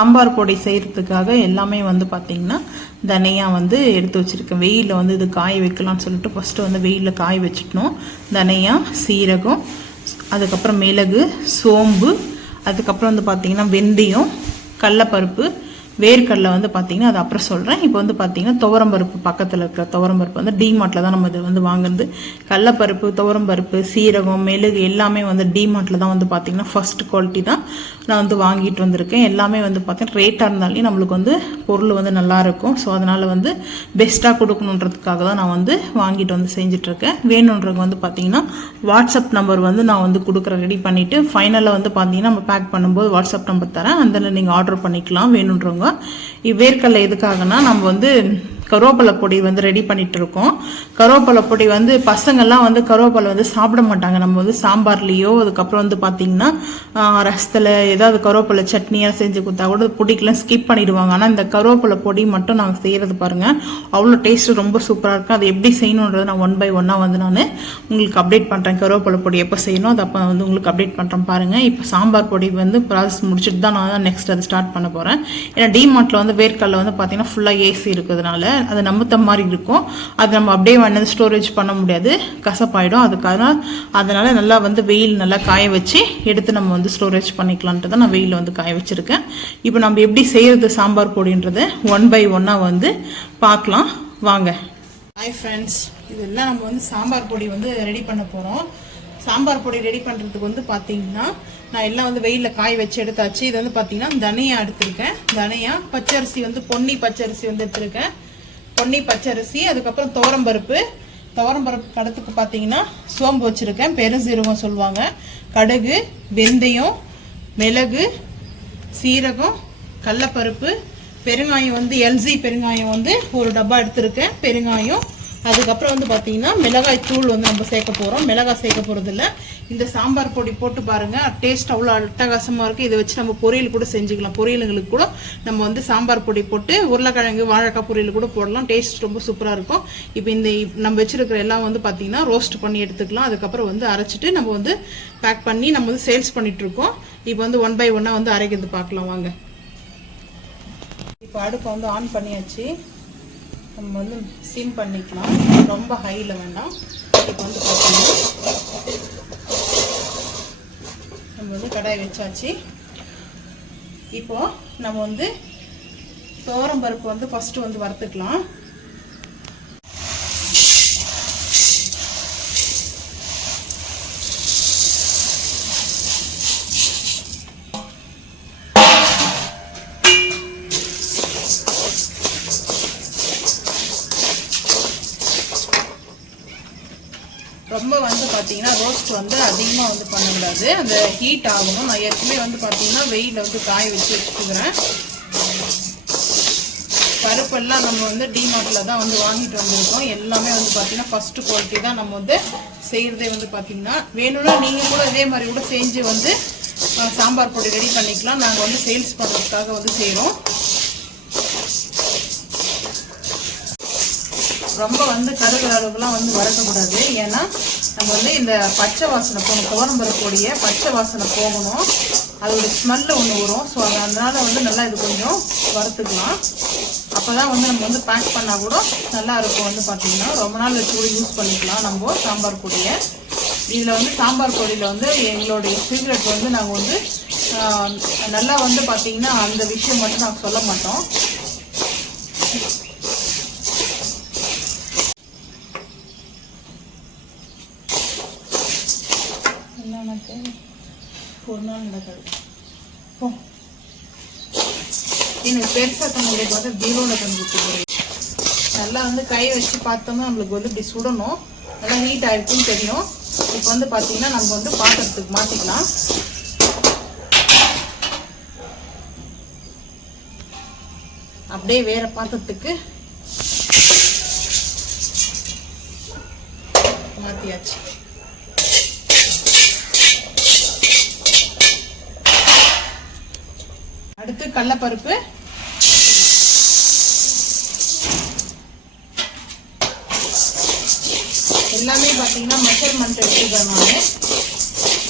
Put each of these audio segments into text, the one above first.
சாம்பார் பொடி செய்கிறதுக்காக எல்லாமே வந்து பார்த்திங்கன்னா தனியாக வந்து எடுத்து வச்சுருக்கேன். வெயிலில் வந்து இது காய வைக்கலாம்னு சொல்லிட்டு ஃபஸ்ட்டு வந்து வெயிலில் காய வச்சுட்டணும். தனியாக, சீரகம், அதுக்கப்புறம் மிளகு, சோம்பு, அதுக்கப்புறம் வந்து பார்த்திங்கன்னா வெந்தயம், கடலப்பருப்பு, வேர்க்கடலை வந்து பார்த்திங்கன்னா அது அப்புறம் சொல்கிறேன். இப்போ வந்து பார்த்திங்கன்னா துவரம்பருப்பு, பக்கத்தில் இருக்கிற துவரம்பருப்பு வந்து டிமார்ட்டில் தான் நம்ம இது வந்து வாங்குறது. கடலப்பருப்பு, துவரம்பருப்பு, சீரகம், மிளகு எல்லாமே வந்து டிமார்ட்டில் தான் வந்து பார்த்திங்கன்னா ஃபர்ஸ்ட் குவாலிட்டி தான் நான் வந்து வாங்கிட்டு வந்திருக்கேன். எல்லாமே வந்து பார்த்திங்கன்னா ரேட்டாக இருந்தாலே நம்மளுக்கு வந்து பொருள் வந்து நல்லாயிருக்கும். ஸோ அதனால் வந்து பெஸ்ட்டாக கொடுக்கணுன்றதுக்காக தான் நான் வந்து வாங்கிட்டு வந்து செஞ்சிட்ருக்கேன். வேணுன்றவங்க வந்து பார்த்திங்கன்னா வாட்ஸ்அப் நம்பர் வந்து நான் வந்து கொடுக்குற ரெடி பண்ணிவிட்டு ஃபைனலில் வந்து பார்த்திங்கன்னா நம்ம பேக் பண்ணும்போது வாட்ஸ்அப் நம்பர் தரேன். அதில் நீங்கள் ஆர்டர் பண்ணிக்கலாம் வேணுன்றவங்க. வேர்க்கடலை எதுக்காகனா நம்ம வந்து கருவேப்பிலை பொடி வந்து ரெடி பண்ணிட்டு இருக்கோம். கருவேப்பிலை பொடி வந்து பசங்கள்லாம் வந்து கருவேப்பிலை வந்து சாப்பிட மாட்டாங்க. நம்ம வந்து சாம்பார்லேயோ அதுக்கப்புறம் வந்து பார்த்தீங்கன்னா ரசத்தில் ஏதாவது கருவேப்பிலை சட்னியாக செஞ்சு கொடுத்தா கூட பொடிக்கெல்லாம் ஸ்கிப் பண்ணிடுவாங்க. ஆனால் இந்த கருவேப்பிலை பொடி மட்டும் நாங்கள் செய்கிறது பாருங்கள் அவ்வளோ டேஸ்ட்டு ரொம்ப சூப்பராக இருக்கும். அது எப்படி செய்யணுன்றது நான் 1 by 1 வந்து நான் உங்களுக்கு அப்டேட் பண்ணுறேன். கருவேப்பிலை பொடி எப்போ செய்யணும் அது அப்போ வந்து உங்களுக்கு அப்டேட் பண்ணுறேன் பாருங்கள். இப்போ சாம்பார் பொடி வந்து ப்ராசஸ் முடிச்சுட்டு தான் நான் நெக்ஸ்ட் அது ஸ்டார்ட் பண்ண போகிறேன். ஏன்னா டிமார்ட்டில் வந்து வேர்க்கடலை வந்து பார்த்தீங்கன்னா ஃபுல்லாக ஏசி இருக்கிறதுனால அது நம்புத்த மாதிரி இருக்கும். அது நம்ம அப்படியே வந்து ஸ்டோரேஜ் பண்ண முடியாது, கசப்பாயிடும். அதனால நல்லா வந்து வெயில் நல்லா காய வச்சு எடுத்து நம்ம வந்து ஸ்டோரேஜ் பண்ணிக்கலான்ட்டு தான் நான் வெயிலில் வந்து காய வச்சுருக்கேன். இப்போ நம்ம எப்படி செய்கிறது சாம்பார் பொடின்றதை 1 by 1 வந்து பார்க்கலாம் வாங்க. ஹாய் ஃப்ரெண்ட்ஸ், இதெல்லாம் நம்ம வந்து சாம்பார் பொடி வந்து ரெடி பண்ண போகிறோம். சாம்பார் பொடி ரெடி பண்ணுறதுக்கு வந்து பார்த்தீங்கன்னா நான் எல்லாம் வந்து வெயிலில் காய வச்சு எடுத்தாச்சு. இது வந்து பார்த்தீங்கன்னா தனியா எடுத்திருக்கேன். தனியா, பச்சரிசி வந்து பொன்னி பச்சரிசி வந்து எடுத்திருக்கேன். பொன்னி பச்சரிசி, அதுக்கப்புறம் துவரம்பருப்பு கடத்துக்கு பார்த்தீங்கன்னா சோம்பு வச்சுருக்கேன், பெருசீரகம் சொல்லுவாங்க, கடுகு, வெந்தயம், மிளகு, சீரகம், கடலப்பருப்பு, பெருங்காயம் வந்து எல்ஜி பெருங்காயம் வந்து ஒரு டப்பா எடுத்திருக்கேன் பெருங்காயம். அதுக்கப்புறம் வந்து பார்த்தீங்கன்னா மிளகாய் தூள் வந்து நம்ம சேர்க்க போகிறோம். மிளகாய் சேர்க்க போகிறது இல்லை. இந்த சாம்பார் பொடி போட்டு பாருங்கள், டேஸ்ட் அவ்வளோ அட்டகாசமாக இருக்குது. இதை வச்சு நம்ம பொரியல் கூட செஞ்சுக்கலாம். பொரியலுங்களுக்கு கூட நம்ம வந்து சாம்பார் பொடி போட்டு உருளைக்கிழங்கு, வாழைக்காய் பொரியல் கூட போடலாம். டேஸ்ட் ரொம்ப சூப்பராக இருக்கும். இப்போ இந்த நம்ம வச்சுருக்கிற எல்லாம் வந்து பார்த்தீங்கன்னா ரோஸ்ட் பண்ணி எடுத்துக்கலாம். அதுக்கப்புறம் வந்து அரைச்சிட்டு நம்ம வந்து பேக் பண்ணி நம்ம வந்து சேல்ஸ் பண்ணிகிட்ருக்கோம். இப்போ வந்து 1 by 1 வந்து அரைக்கிறது பார்க்கலாம் வாங்க. இப்போ அடுப்பை வந்து ஆன் பண்ணியாச்சு. நம்ம வந்து சிம் பண்ணிக்கலாம், ரொம்ப ஹையில் வேண்டாம். இப்போ வந்து பார்த்தீங்கன்னா நம்ம வந்து கடாய் வச்சாச்சு. இப்போ நம்ம வந்து துவரம்பருப்பு வந்து ஃபஸ்ட்டு வந்து வறுத்துக்கலாம். ரொம்ப வந்து பார்த்தீங்கன்னா ரோஸ்ட் வந்து அதிகமாக வந்து பண்ணக்கூடாது, அந்த ஹீட் ஆகணும். நான் ஏற்கனவே வந்து பார்த்தீங்கன்னா வெயிலில் வந்து காய வச்சு வச்சுக்கிறேன். பருப்பெல்லாம் நம்ம வந்து டிமார்ட்டில் தான் வந்து வாங்கிட்டு வந்திருக்கோம். எல்லாமே வந்து பார்த்தீங்கன்னா ஃபஸ்ட்டு குவாலிட்டி தான் நம்ம வந்து செய்கிறதே வந்து பார்த்தீங்கன்னா. வேணும்னா நீங்கள் கூட இதே மாதிரி கூட செஞ்சு வந்து சாம்பார் பொடி ரெடி பண்ணிக்கலாம். நாங்கள் வந்து சேல்ஸ் பண்ணுறதுக்காக வந்து செய்கிறோம். ரொம்ப வந்து கருகிற அளவுக்குலாம் வந்து வறுக்கக்கூடாது. ஏன்னா நம்ம வந்து இந்த பச்சை வாசனை போகணும், துவரம்பருப்புடைய பச்சை வாசனை போகணும். அதோட ஸ்மெல்லு ஒன்று வரும். ஸோ அதனால வந்து நல்லா இது கொஞ்சம் வறுத்துக்கலாம். அப்போ தான் வந்து நம்ம வந்து பேக் பண்ணால் கூட நல்லா இருக்கும். வந்து பார்த்திங்கன்னா ரொம்ப நாள் வச்சு கூட யூஸ் பண்ணிக்கலாம் நம்ம சாம்பார் பொடியை. இதில் வந்து சாம்பார் பொடியில் வந்து எங்களுடைய சீக்ரெட் வந்து நாங்கள் வந்து நல்லா வந்து பார்த்திங்கன்னா அந்த விஷயம் மட்டும் நாங்கள் சொல்ல மாட்டோம். ஒரு நாள் நடக்காது. எனக்கு பெருசாக தண்ணியை பார்த்து பீரோவில் தண்ணி ஊற்றி நல்லா வந்து கை வச்சு பார்த்தோம்னா நம்மளுக்கு வந்து இப்படி சுடணும். நல்லா ஹீட் ஆகிருக்குன்னு தெரியும். இப்போ வந்து பார்த்தீங்கன்னா நம்ம வந்து பாத்திரத்துக்கு மாற்றிக்கலாம். அப்படியே வேற பாத்திரத்துக்கு மாற்றியாச்சு. அடுத்து கடலப்பருப்பு, எல்லாமே பார்த்தீங்கன்னா மெஷர்மெண்ட் எடுத்துக்கிறேன் நான்.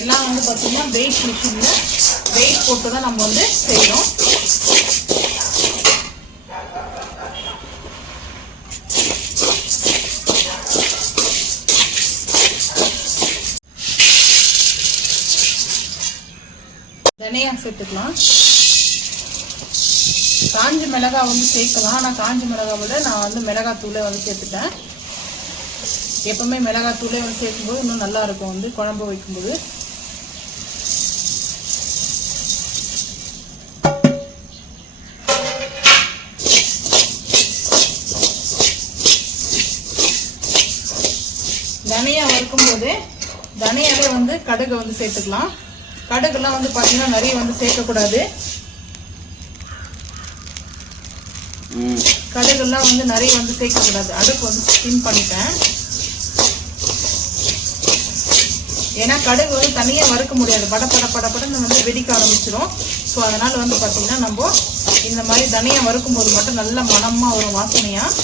எல்லாம் வந்து பார்த்தீங்கன்னா வெயிட் மிஷினில் வெயிட் போட்டு தான் நம்ம வந்து செய்கிறோம். சேர்த்துக்கலாம். காஞ்ச மிளகாய் வந்து சேர்க்கலாம். ஆனால் காஞ்ச மிளகாய் விட நான் வந்து மிளகாத்தூளை வந்து சேர்த்துட்டேன். எப்பவுமே மிளகாத்தூளே வந்து சேர்க்கும்போது இன்னும் நல்லா இருக்கும் வந்து குழம்பு வைக்கும்போது. தனியா வறுக்கும் போது தனியாவே வந்து கடுகு வந்து சேர்த்துக்கலாம். கடுகுலாம் வந்து பார்த்தீங்கன்னா நிறைய வந்து சேர்க்கக்கூடாது. கடுகுலாம் வந்து நிறைய வந்து சேர்க்கக்கூடாது. அடுப்பு வந்து ஸ்டிம் பண்ணிட்டேன். ஏன்னா கடுகு வந்து தனியாக வறுக்க முடியாது, படப்படன்னு வந்து வெடிக்க ஆரம்பிச்சிடும். ஸோ அதனால வந்து பார்த்தீங்கன்னா நம்ம இந்த மாதிரி தனியாக வறுக்கும் போது மட்டும் நல்ல மணமாக வரும் வாசனையாக.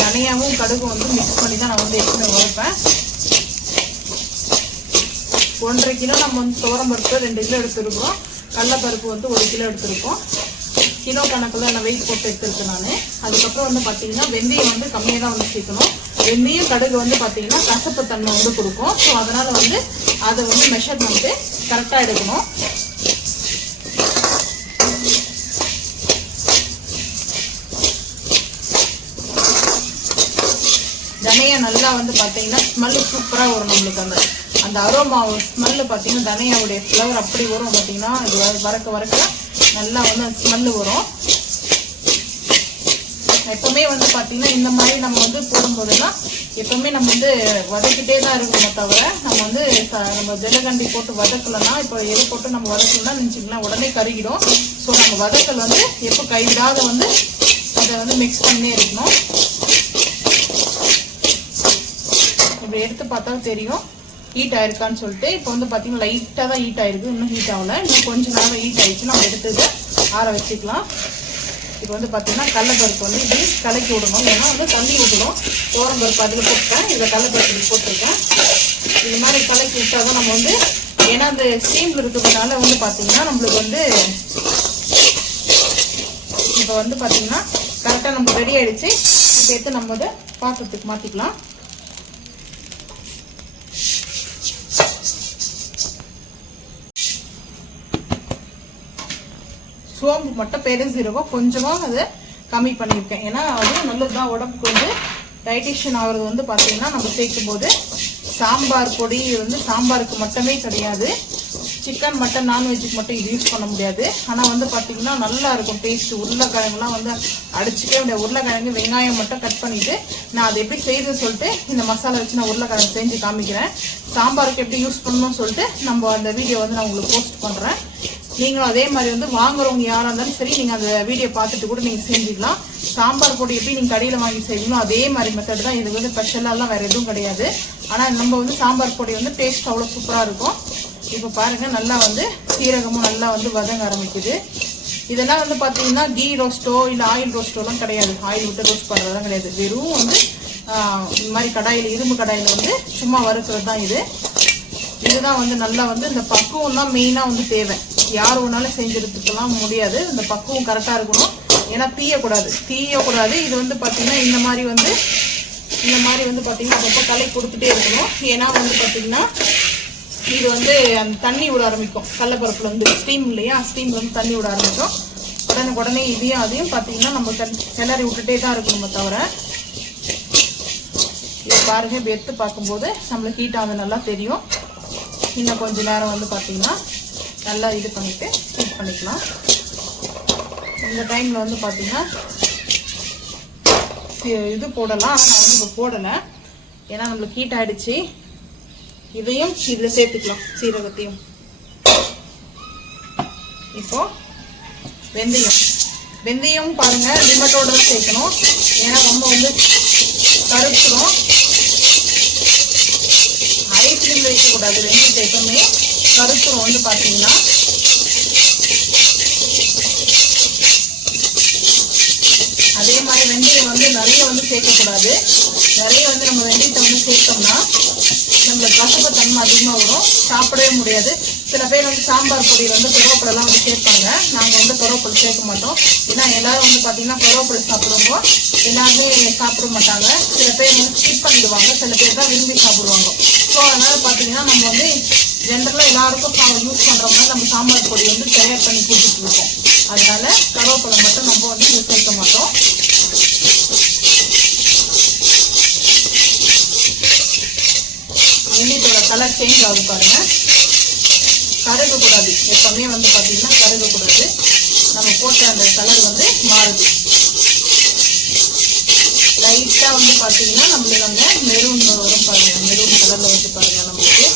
தனியாவும் கடுகும் வந்து மிக்ஸ் பண்ணி தான் நான் வந்து எப்பவுமே வறுப்பேன். 1.5 கிலோ நம்ம வந்து துவரம்பருப்பு 2 கிலோ எடுத்துருக்கோம். கடலைப்பருப்பு வந்து 1 கிலோ எடுத்துருக்கோம். கிலோ கணக்கில் நான் வெயிட் போட்டு எடுத்துருக்கேன் நான். அதுக்கப்புறம் வந்து பார்த்தீங்கன்னா வெந்தயம் வந்து கம்மியாக தான் வந்து சேர்க்கணும். வெந்தயம் கடுகு வந்து பார்த்தீங்கன்னா கசப்பு தன்மை வந்து கொடுக்கும். ஸோ அதனால் வந்து அதை வந்து மெஷர்மெண்ட்டு கரெக்டாக எடுக்கணும். தனியா நல்லா வந்து பார்த்தீங்கன்னா ஸ்மெல் சூப்பராக வரும் நம்மளுக்கு. அந்த அரோமா ஸ்மெல்லு பார்த்தீங்கன்னா தனியாவுடைய ஃப்ளவர் அப்படி வரும். பார்த்தீங்கன்னா இது வறக்க நல்லா வந்து அந்த ஸ்மெல்லு வரும். எப்பவுமே வந்து பார்த்தீங்கன்னா இந்த மாதிரி நம்ம வந்து போடும்போதெல்லாம் எப்பவுமே நம்ம வந்து வதக்கிட்டே தான் இருக்கணும். தவிர நம்ம வந்து நம்ம ஜெலகண்டி போட்டு வதக்கலன்னா, இப்போ எது போட்டு நம்ம வதக்கலன்னா நினச்சிக்கலாம் உடனே கருகிடும். ஸோ நம்ம வதக்கல் வந்து எப்போ கைவிடாத வந்து அதை வந்து மிக்ஸ் பண்ணே இருக்கணும். இப்படி எடுத்து பார்த்தா தெரியும் ஹீட் ஆயிருக்கான்னு சொல்லிட்டு. இப்போ வந்து பார்த்தீங்கன்னா லைட்டாக தான் ஹீட் ஆயிருக்கு, இன்னும் ஹீட் ஆகலை. இன்னும் கொஞ்சம் நேரம் ஹீட் ஆயிடுச்சு. நம்ம எடுத்து ஆற வச்சுக்கலாம். இப்போ வந்து பார்த்தீங்கன்னா கடலைப்பருப்பு வந்து இப்படி கலக்கி விடணும். ஏன்னா வந்து தண்ணி விடணும். துவரம்பருப்பு அதில் போட்டேன், இதில் கடலைப்பருப்பு போட்டிருக்கேன். இந்த மாதிரி கலக்கி விட்டாலும் நம்ம வந்து ஏன்னா அந்த ஸ்டீமில் இருக்கிறதுனால வந்து பார்த்தீங்கன்னா நம்மளுக்கு வந்து இப்போ வந்து பார்த்தீங்கன்னா கரெக்டாக நம்ம ரெடி ஆயிடுச்சு. இப்போ எடுத்து நம்ம அதை பாத்திரத்துக்கு மாற்றிக்கலாம். சோம்பு மட்டும் பெருசீரகம் கொஞ்சமாக அதை கம்மி பண்ணியிருக்கேன். ஏன்னா அது நல்லது தான் உடம்புக்கு வந்து டைஜஷன் ஆகிறது வந்து பார்த்தீங்கன்னா நம்ம சேர்க்கும் போது. சாம்பார் பொடி வந்து சாம்பாருக்கு மட்டுமே கிடையாது, சிக்கன் மட்டன் நான்வெஜ்ஜுக்கு மட்டும் இது யூஸ் பண்ண முடியாது. ஆனால் வந்து பார்த்தீங்கன்னா நல்லா இருக்கும் டேஸ்ட். உருளைக்கிழங்குலாம் வந்து அடிச்சுக்கே முடியாது. உருளைக்கிழங்கு வெங்காயம் மட்டும் கட் பண்ணிவிட்டு நான் அதை எப்படி செய்யுதுன்னு சொல்லிட்டு இந்த மசாலா வச்சு நான் உருளைக்கிழங்கு செஞ்சு காமிக்கிறேன். சாம்பாருக்கு எப்படி யூஸ் பண்ணணும்னு சொல்லிட்டு நம்ம அந்த வீடியோ வந்து நான் உங்களுக்கு போஸ்ட் பண்ணுறேன். நீங்களும் அதே மாதிரி வந்து வாங்குறவங்க யாராக இருந்தாலும் சரி நீங்கள் அந்த வீடியோ பார்த்துட்டு கூட நீங்கள் செஞ்சுக்கலாம். சாம்பார் பொடி எப்படி நீங்கள் கடையில் வாங்கி செய்வீங்களோ அதே மாதிரி மெத்தட் தான். இது வந்து ஸ்பெஷலாலாம் வேறு எதுவும் கிடையாது. ஆனால் நம்ம வந்து சாம்பார் பொடி வந்து டேஸ்ட் அவ்வளோ சூப்பராக இருக்கும். இப்போ பாருங்கள் நல்லா வந்து சீரகமும் நல்லா வந்து வதங்க ஆரம்பிக்குது. இதெல்லாம் வந்து பார்த்தீங்கன்னா கீ ரோஸ்ட்டோ இல்லை ஆயில் ரோஸ்ட்டோலாம் கிடையாது. ஆயில் விட்டு ரோஸ்ட் பண்ணுறதுலாம் கிடையாது. வெறும் வந்து இந்த மாதிரி கடாயில் இரும்பு கடாயில் வந்து சும்மா வறுக்கிறது தான் இது. இதுதான் வந்து நல்லா வந்து இந்த பக்குவம் தான் மெயினாக வந்து தேவை. யார் ஒன்றாலும் செஞ்சுருத்துக்கலாம் முடியாது. இந்த பக்குவம் கரெக்டாக இருக்கணும். ஏன்னா தீயக்கூடாது. இது வந்து பார்த்தீங்கன்னா இந்த மாதிரி வந்து பார்த்தீங்கன்னா ரொம்ப கலை கொடுத்துட்டே இருக்கணும். ஏன்னா வந்து பார்த்தீங்கன்னா இது வந்து அந்த தண்ணி விட ஆரம்பிக்கும். கடலைப்பருப்புல வந்து ஸ்டீம் இல்லையா, ஸ்டீம்ல வந்து தண்ணி விட ஆரம்பிக்கும். உடனே அதையும் பார்த்தீங்கன்னா நம்ம கிளறி விட்டுட்டே தான் இருக்கணும். தவிர இதை பாருங்க, இப்போ எடுத்து பார்க்கும்போது நம்மளுக்கு ஹீட் ஆகுது நல்லா தெரியும். இன்னும் கொஞ்சம் நேரம் வந்து பார்த்தீங்கன்னா நல்லா இது பண்ணிவிட்டு ஹீட் பண்ணிக்கலாம். இந்த டைமில் வந்து பார்த்தீங்கன்னா இது போடலாம். ஆனால் நான் வந்து இப்போ போடலை, ஏன்னா நம்மளுக்கு ஹீட் ஆகிடுச்சு. இதையும் இதில் சேர்த்துக்கலாம், சீரகத்தையும். இப்போ வெந்தயம் பாருங்கள் லிமிட்டோட தான் சேர்க்கணும். ஏன்னா ரொம்ப வந்து கருத்துரும். ஹை ஃப்ளேமில் வைக்கக்கூடாது. வெந்தயத்தை எப்பவுமே கருத்துரும் வந்து பார்த்தீங்கன்னா. அதே மாதிரி வெந்தயம் வந்து நிறைய வந்து சேர்க்கக்கூடாது. நிறைய வந்து நம்ம வெந்தயத்தை வந்து சேர்த்தோம்னா நம்மளுக்கு கசப்பு தன்மை அதிகமாக வரும், சாப்பிடவே முடியாது. சில பேர் வந்து சாம்பார் பொடி வந்து கருவேப்பிலெல்லாம் வந்து சேர்ப்பாங்க. நாங்கள் வந்து கருவேப்பிலை சேர்க்க மாட்டோம். ஏன்னா எல்லாரும் வந்து பார்த்தீங்கன்னா கருவேப்பிலை சாப்பிடுவோங்க, எல்லாருமே சாப்பிட மாட்டாங்க. சில பேர் வந்து ஸ்கிப் பண்ணிடுவாங்க, சில பேர் தான் விரும்பி சாப்பிடுவாங்க. ஸோ அதனால் பார்த்தீங்கன்னா நம்ம வந்து ஜென்ரலாக எல்லாருக்கும் யூஸ் பண்ணுற மாதிரி நம்ம சாம்பார் பொடி வந்து தயார் பண்ணி கொடுத்துட்டு இருக்கோம். அதனால கருவேப்பிலை மட்டும் நம்ம வந்து இது சேர்க்க மாட்டோம். வெந்தயத்தோட கலர் சேஞ்ச் ஆகுது பாருங்க. கருகக்கூடாது, எப்பவுமே வந்து பார்த்தீங்கன்னா கருகக்கூடாது. நம்ம போட்ட அந்த கலர் வந்து மாறுது. லைட்டாக வந்து பார்த்தீங்கன்னா நம்மளுக்கு அந்த மெரூன் வரும் பாருங்க, மெரூன் கலரில் வந்து பாருங்க நம்மளுக்கு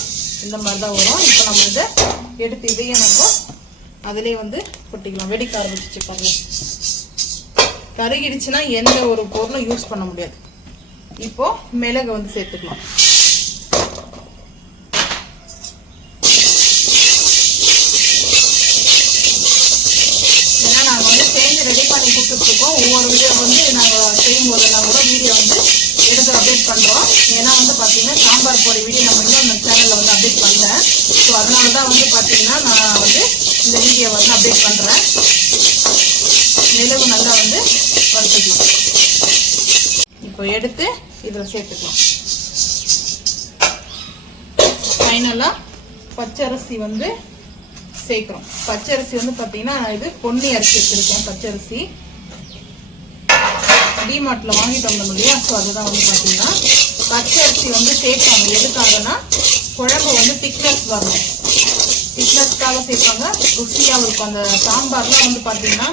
இந்த மாதிரி தான் வரும். இப்போ நம்ம இதை எடுத்து இதையும் நம்ம அதிலே வந்து கொட்டிக்கலாம். வெடிக்க ஆரம்பிச்சு பாருங்க. கருகிடுச்சுன்னா எந்த ஒரு பொருளும் யூஸ் பண்ண முடியாது. இப்போ மிளகு வந்து சேர்த்துக்கலாம். ஏன்னா நாங்கள் வந்து சேர்ந்து ரெடி பண்ணி கொடுத்துட்ருக்கோம். ஒவ்வொரு வீடியோ வந்து நாங்கள் செய்யும் போதெல்லாம் கூட வீடியோ வந்து எடுத்து அப்டேட் பண்ணுறோம். ஏன்னா வந்து பார்த்தீங்கன்னா சாம்பார் பொடி வீடியோ நம்ம இன்னும் அந்த சேனலில் வந்து அப்டேட் பண்ணல. ஸோ அதனால தான் வந்து பார்த்தீங்கன்னா நான் வந்து இந்த வீடியோ வந்து அப்டேட் பண்ணுறேன். மிளகு நல்லா வந்து வறுத்துக்கலாம். இப்போ எடுத்து இதில் சேர்த்துக்கலாம். ஃபைனலாக பச்சரிசி வந்து சேர்க்குறோம். பச்சரிசி வந்து பார்த்தீங்கன்னா இது பொன்னி அரிசி வச்சுருக்கேன். பச்சரிசி டிமார்ட்டில் வாங்கிட்டு வந்தோம் இல்லையா, ஸோ அதுதான் வந்து பார்த்தீங்கன்னா பச்சரிசி வந்து சேர்ப்பாங்க. எதுக்காகனா குழம்பு வந்து திக்னஸ் வரணும், திக்னஸ்க்காக சேர்ப்பாங்க. ருசியாக இருக்கும். அந்த சாம்பார்லாம் வந்து பார்த்தீங்கன்னா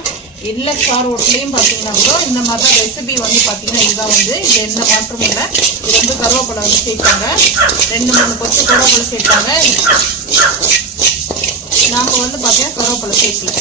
எல்லா சார் ஓட்டுலையும் பார்த்தீங்கன்னா கூட இந்த மாதிரி தான் ரெசிபி வந்து பார்த்தீங்கன்னா இதுதான் வந்து இது எந்த மாற்றமும் இல்லை. இது வந்து கருவேப்பிலை வந்து சேர்ப்பாங்க. 2-3 கொத்து கருவேப்பிலை சேர்ப்பாங்க. நாங்கள் வந்து பார்த்தீங்கன்னா கருவேப்பிலை சேர்க்கல.